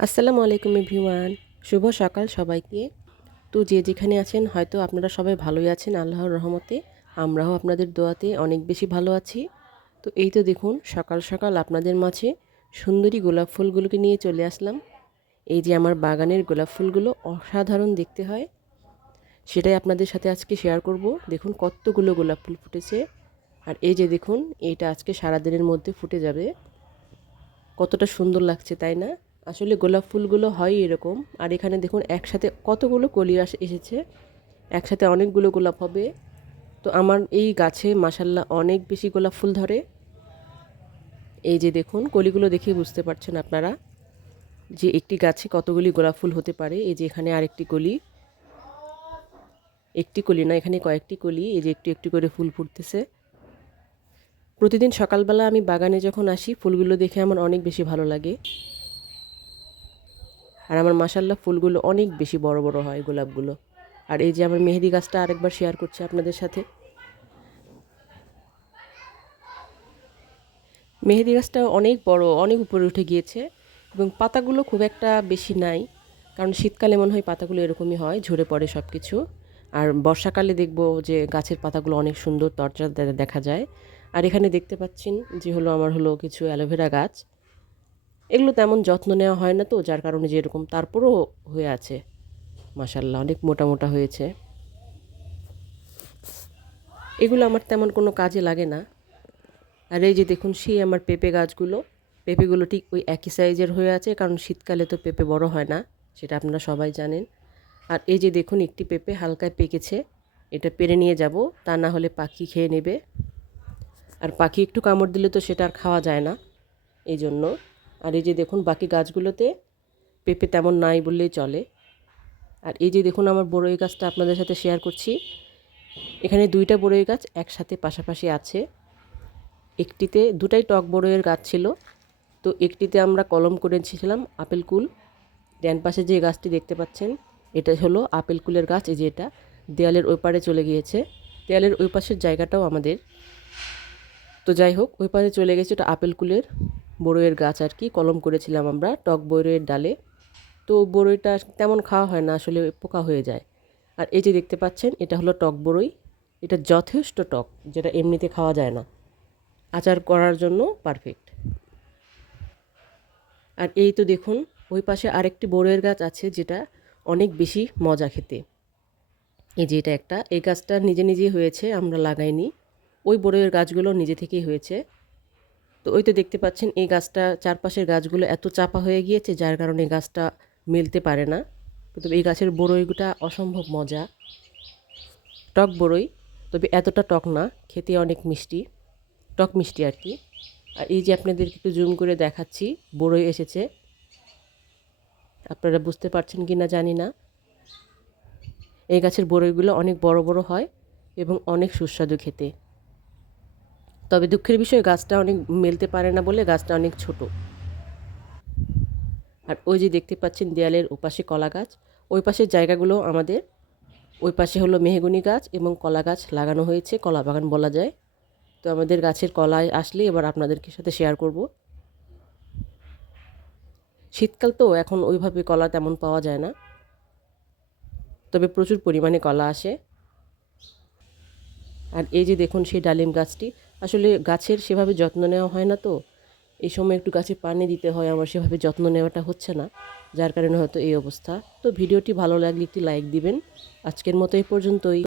আসসালামু আলাইকুম এভরিওয়ান। শুভ সকাল সবাইকে। তো যে যেখানে আছেন হয়তো আপনারা সবাই ভালোই আছেন আল্লাহর রহমতে। আমরাও আপনাদের দোয়াতে অনেক বেশি ভালো আছি। তো এই তো দেখুন সকাল সকাল আপনাদের মাঝে সুন্দরী গোলাপ ফুলগুলোকে নিয়ে চলে আসলাম। এই যে আমার বাগানের গোলাপ ফুলগুলো অসাধারণ দেখতে হয়, সেটাই আপনাদের সাথে আজকে শেয়ার করব। দেখুন কতগুলো গোলাপ ফুল ফুটেছে। আর এই যে দেখুন এইটা আজকে সারাদিনের মধ্যে ফুটে যাবে। কতটা সুন্দর লাগছে তাই না? আসলে গোলাপ ফুলগুলো হয় এরকম। আর এখানে দেখুন একসাথে কতগুলো কলি এসেছে, একসাথে অনেকগুলো গোলাপ হবে। তো আমার এই গাছে মাশাল্লাহ অনেক বেশি গোলাপ ফুল ধরে। এই যে দেখুন কলিগুলো দেখে বুঝতে পারছেন আপনারা যে একটি গাছে কতগুলি গোলাপ ফুল হতে পারে। এই যে এখানে আরেকটি কলি, একটি কলি না এখানে কয়েকটি কলি, এই যে একটু একটু করে ফুল ফুটতেছে। প্রতিদিন সকালবেলা আমি বাগানে যখন আসি ফুলগুলো দেখে আমার অনেক বেশি ভালো লাগে। আর আমার মাশাল্লাহ ফুলগুলো অনেক বেশি বড় বড় হয় গোলাপগুলো। আর এই যে আমার মেহেদি গাছটা আরেকবার শেয়ার করছি আপনাদের সাথে। মেহেদি গাছটা অনেক বড়, অনেক উপরে উঠে গিয়েছে এবং পাতাগুলো খুব একটা বেশি নাই, কারণ শীতকালে মনে হয় পাতাগুলো এরকমই হয়, ঝরে পড়ে সব কিছু। আর বর্ষাকালে দেখব যে গাছের পাতাগুলো অনেক সুন্দর তরচা দেখা যায়। আর এখানে দেখতে পাচ্ছেন যে আমার কিছু অ্যালোভেরা গাছ। এগুলো তেমন যত্ন নেওয়া হয় না তো, যার কারণে যে এরকম, তারপরও হয়ে আছে মাশাল্লাহ অনেক মোটা মোটা হয়েছে। এগুলো আমার তেমন কোনো কাজে লাগে না। আর এই যে দেখুন সেই আমার পেঁপে গাছগুলো, পেঁপেগুলো ঠিক ওই একই সাইজের হয়ে আছে, কারণ শীতকালে তো পেঁপে বড় হয় না, সেটা আপনারা সবাই জানেন। আর এই যে দেখুন একটি পেঁপে হালকায় পেকেছে, এটা পেরে নিয়ে যাব, তা না হলে পাখি খেয়ে নেবে। আর পাখি একটু কামড় দিলে তো সেটা আর খাওয়া যায় না, এই জন্য। আর এই যে দেখুন বাকি গাছগুলোতে পেঁপে তেমন নাই বললেই চলে। আর এই যে দেখুন আমার বড়ই গাছটা আপনাদের সাথে শেয়ার করছি। এখানে দুইটা বড়ই গাছ একসাথে পাশাপাশি আছে। একটিতে দুটাই টক বড়ইয়ের গাছ ছিল, তো একটিতে আমরা কলম করেছিলাম আপেল কুল। ডান পাশে যে গাছটি দেখতে পাচ্ছেন এটা হলো আপেল কুলের গাছ। এই যে এটা দেয়ালের ওই পারে চলে গিয়েছে, দেয়ালের ওই পাশের জায়গাটাও আমাদের। তো যাই হোক ওই পাশে চলে গেছে, ওটা আপেল কুলের বড়ইয়ের গাছ আর কি, কলম করেছিলাম আমরা টক বড়ইয়ের ডালে। তো বড়ইটা তেমন খাওয়া হয় না, আসলে পোকা হয়ে যায়। আর এই যে দেখতে পাচ্ছেন এটা হলো টক বড়ই, এটা যথেষ্ট টক, যেটা এমনিতে খাওয়া যায় না, আচার করার জন্য পারফেক্ট। আর এই তো দেখুন ওই পাশে আরেকটি বড়ইয়ের গাছ আছে, যেটা অনেক বেশি মজা খেতে। এই যে এটা একটা, এই গাছটা নিজে নিজেই হয়েছে, আমরা লাগাইনি। ওই বড়ইয়ের গাছগুলো নিজে থেকেই হয়েছে। তো ওই তো দেখতে পাচ্ছেন এই গাছটা, চারপাশের গাছগুলো এত চাপা হয়ে গিয়েছে যার কারণে গাছটা মেলতে পারে না। কিন্তু এই গাছের বড়ইটা অসম্ভব মজা, টক বড়ই, তবে এতটা টক না, খেতে অনেক মিষ্টি, টক মিষ্টি আর কি। আর এই যে আপনাদেরকে একটু জুম করে দেখাচ্ছি, বড়ই এসেছে, আপনারা বুঝতে পারছেন কি না জানি না। এই গাছের বড়ইগুলো অনেক বড় বড় হয় এবং অনেক সুস্বাদু খেতে। তবে দুঃখের বিষয় গাছটা অনেক মেলতে পারে না বলে গাছটা অনেক ছোট। আর ওই যে দেখতে পাচ্ছেন দেয়ালের ওপাশে কলা গাছ, ওই পাশের জায়গাগুলো আমাদের। ওই পাশে হলো মেহগনি গাছ এবং কলা গাছ লাগানো হয়েছে, কলা বাগান বলা যায়। তো আমাদের গাছের কলা আসলে এবার আপনাদেরকে সাথে শেয়ার করব। শীতকাল তো এখন ওইভাবে কলা তেমন পাওয়া যায় না, তবে প্রচুর পরিমাণে কলা আসে। আর এই যে দেখুন সেই ডালিম গাছটি, আসলে গাছের সেভাবে যত্ন নেওয়া হয় না তো, এই সময় একটু গাছে পানি দিতে হয়, আমার সেভাবে যত্ন নেওয়াটা হচ্ছে না, যার কারণে হয়তো এই অবস্থা। তো ভিডিওটি ভালো লাগলে একটি লাইক দিবেন। আজকের মতো এই পর্যন্তই।